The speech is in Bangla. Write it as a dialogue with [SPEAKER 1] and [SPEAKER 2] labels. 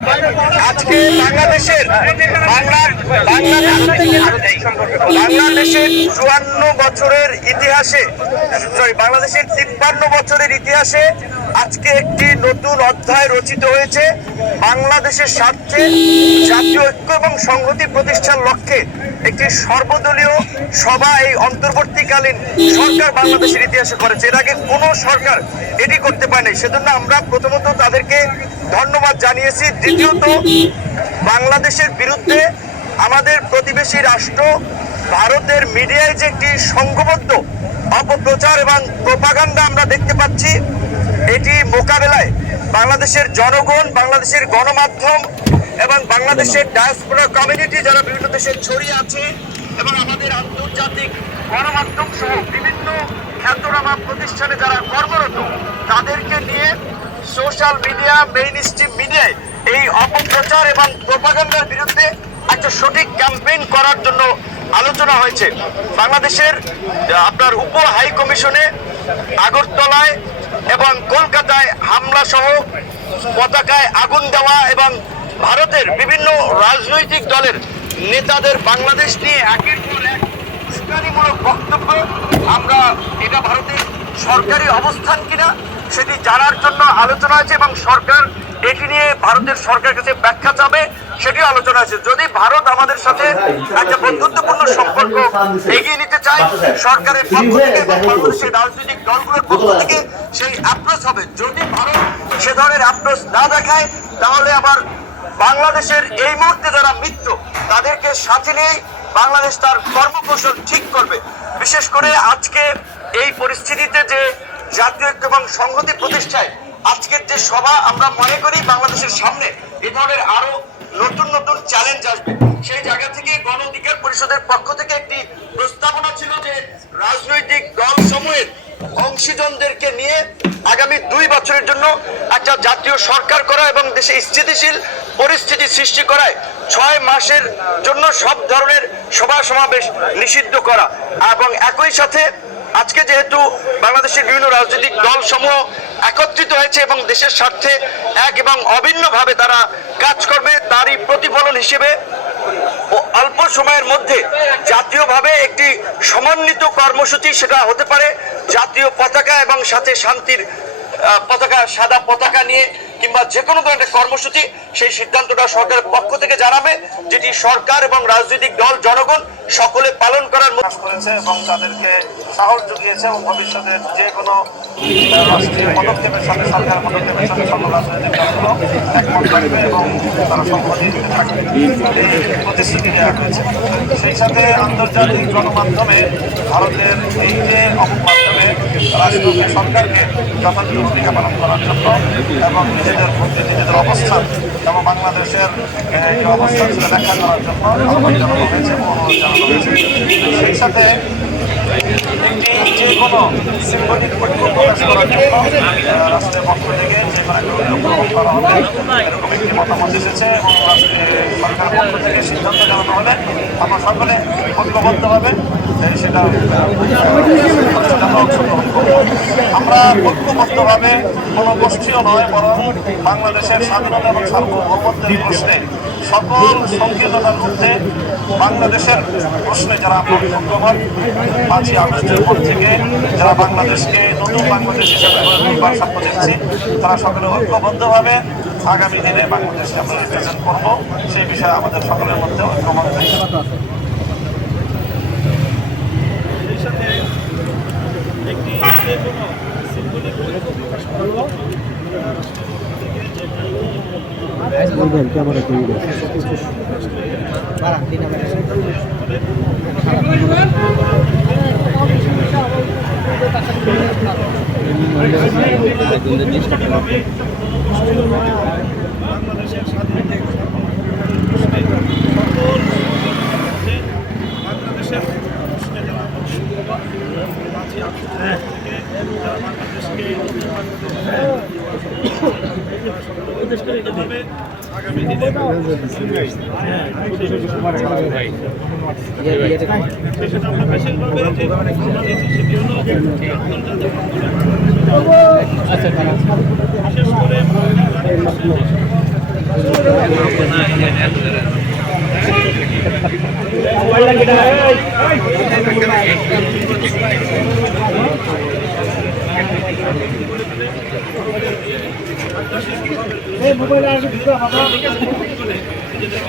[SPEAKER 1] আজকে বাংলাদেশের, বাংলার, বাংলাদেশের চুয়ান্ন বছরের ইতিহাসে সরি বাংলাদেশের তিপ্পান্ন বছরের ইতিহাসে আজকে একটি নতুন অধ্যায় রচিত হয়েছে। বাংলাদেশের স্বার্থে জাতীয় ঐক্য এবং সংহতি প্রতিষ্ঠার লক্ষ্যে একটি সর্বদলীয় সভা এই অন্তর্বর্তীকালীন সরকার বাংলাদেশের ইতিহাসে করেছে। এর আগে কোনো সরকার এটি করতে পারেনি। সেজন্য আমরা প্রথমত তাদেরকে ধন্যবাদ জানিয়েছি। দ্বিতীয়ত, বাংলাদেশের বিরুদ্ধে আমাদের প্রতিবেশী রাষ্ট্র ভারতের মিডিয়ায় যে একটি সংঘবদ্ধ অপপ্রচার এবং প্রপাগান্ডা আমরা দেখতে পাচ্ছি, এটি মোকাবেলায় বাংলাদেশের জনগণ, বাংলাদেশের গণমাধ্যম এবং বাংলাদেশের ডায়াসপোরা কমিউনিটি যারা বিভিন্ন দেশে ছড়িয়ে আছে এবং আমাদের আন্তর্জাতিক গণমাধ্যম সহ বিভিন্ন খ্যাতনামা প্রতিষ্ঠানে যারা কর্মরত তাদেরকে নিয়ে সোশ্যাল মিডিয়া মেইন স্ট্রিম মিডিয়ায় এই অপপ্রচার এবং প্রপাগান্ডার বিরুদ্ধে একটা সঠিক ক্যাম্পেইন করার জন্য আলোচনা হয়েছে। বাংলাদেশের আপনার উপ হাই কমিশনে আগরতলায় এবং কলকাতায় হামলা সহ পতাকায় আগুন দেওয়া এবং ভারতের বিভিন্ন রাজনৈতিক দলের নেতাদের বাংলাদেশ নিয়ে একের পর এক উস্কানিমূলক বক্তব্য। আমরা এটা ভারতের সরকারি অবস্থান কিনা সেটি জানার জন্য আলোচনা আছে এবং সরকার এটি নিয়ে ভারতের সরকারের কাছে ব্যাখ্যা চাবে সেটি আলোচনা আছে। যদি ভারত আমাদের সাথে একটা বন্ধুত্বপূর্ণ সম্পর্ক এগিয়ে নিতে চায়, সরকারের পক্ষ থেকে এবং বাংলাদেশের রাজনৈতিক দলগুলোর পক্ষ থেকে সেই অ্যাপ্রোচ হবে। যদি ভারত সে ধরনের অ্যাপ্রোচ না দেখায়, তাহলে আবার বাংলাদেশের এই মুহূর্তে যারা মিত্র, তাদেরকে সাথে নিয়ে বাংলাদেশ তার কর্মকৌশল ঠিক করবে। বিশেষ করে আজকে এই পরিস্থিতিতে যে জাতীয় ঐক্য এবং সংহতি প্রতিষ্ঠায় আজকের যে সভা, আমরা মনে করি বাংলাদেশের সামনে এ ধরনের আরও নতুন নতুন চ্যালেঞ্জ আসবে। সেই জায়গা থেকে গণ অধিকার পরিষদের পক্ষ থেকে একটি প্রস্তাবনা ছিল যে রাজনৈতিক দল সমূহের অংশীজনদেরকে নিয়ে আগামী দুই বছরের জন্য একটা জাতীয় সরকার করা এবং দেশে স্থিতিশীল পরিস্থিতি সৃষ্টি করায় ছয় মাসের জন্য সব ধরনের সভা সমাবেশ নিষিদ্ধ করা। এবং একই সাথে আজকে যেহেতু বাংলাদেশের বিভিন্ন রাজনৈতিক দল সমূহ একত্রিত হয়েছে এবং দেশের স্বার্থে এক এবং অভিন্নভাবে তারা কাজ করবে, তারই প্রতিফলন হিসেবে অল্প সময়ের মধ্যে জাতীয়ভাবে একটি সমন্বিত কর্মসূচি সেটা হতে পারে। জাতীয় পতাকা এবং সাথে শান্তির পতাকা, সাদা পতাকা নিয়ে কিংবা যে কোনো ধরনের কর্মসূচি, সেই সিদ্ধান্তটা সরকারের পক্ষ থেকে জানাবে, যেটি সরকার এবং রাজনৈতিক দল, জনগণ সকলে পালন করার
[SPEAKER 2] প্রকাশ করেছে এবং তাদেরকে সাহস জুগিয়েছে এবং ভবিষ্যতে যে কোনো পদক্ষেপের সাথে সরকার পদক্ষেপের সাথে সকল রাজনৈতিক এবং তারা থাকবে। প্রতিশ্রুতি দেওয়া হয়েছে। সেই সাথে আন্তর্জাতিক গণমাধ্যমে ভারতের এই যে অপমাধ্যমে সরকারকে যথাযথ ভূমিকা পালন করার জন্য এবং নিজেদের ভূমি নিজেদের অবস্থান এবং বাংলাদেশের যে অবস্থান সেটা ব্যাখ্যা করার জন্য সেই সাথে যে কোনো সিম্বলিক ঐক্য প্রকাশ করার জন্য রাষ্ট্রের পক্ষ থেকে যে কোনো করা হবে এরকম একটি মতামত এসেছে। এবং সরকারের পক্ষ থেকে সিদ্ধান্ত জানানো হলে আমরা সকলে ঐক্যবদ্ধভাবে সেটা আমরা ঐক্যবদ্ধভাবে কোনো গোষ্ঠীও নয়, বরং বাংলাদেশের স্বাধীনতা এবং সার্বভৌমত্বের প্রশ্নে, সকল সংকীর্ণতার মধ্যে বাংলাদেশের প্রশ্নে যারা ঐক্যবদ্ধ পাঁচই আগস্টের পর থেকে যারা বাংলাদেশকে নতুন বাংলাদেশ হিসেবে স্বপ্ন দেখছি তারা সকলে ঐক্যবদ্ধভাবে আগামী দিনে বাংলাদেশকে আমরা রিপ্রেজেন্ট করব। সেই বিষয়ে আমাদের সকলের মধ্যে ঐক্যমত রয়েছে
[SPEAKER 3] সেই সাথে একটি যে কোনো সিম্বলিক ঐক্য প্রকাশ করা হলো রাষ্ট্রের পক্ষ থেকে যে
[SPEAKER 4] বলবেন ক্যামেরা তৈরি
[SPEAKER 3] বাংলাদেশের স্বাধীনতা প্রশ্নে সকল মধ্যে বাংলাদেশের প্রশ্নে যারা ঐক্যবদ্ধ, পাঁচই আগস্ট থেকে যারা বাংলাদেশকে নতুন বাংলাদেশ ঐক্যবদ্ধভাবে আগামী দিনে আমরা বিশেষভাবে যে সেটি হলো বিশেষ করে
[SPEAKER 2] নিজেদের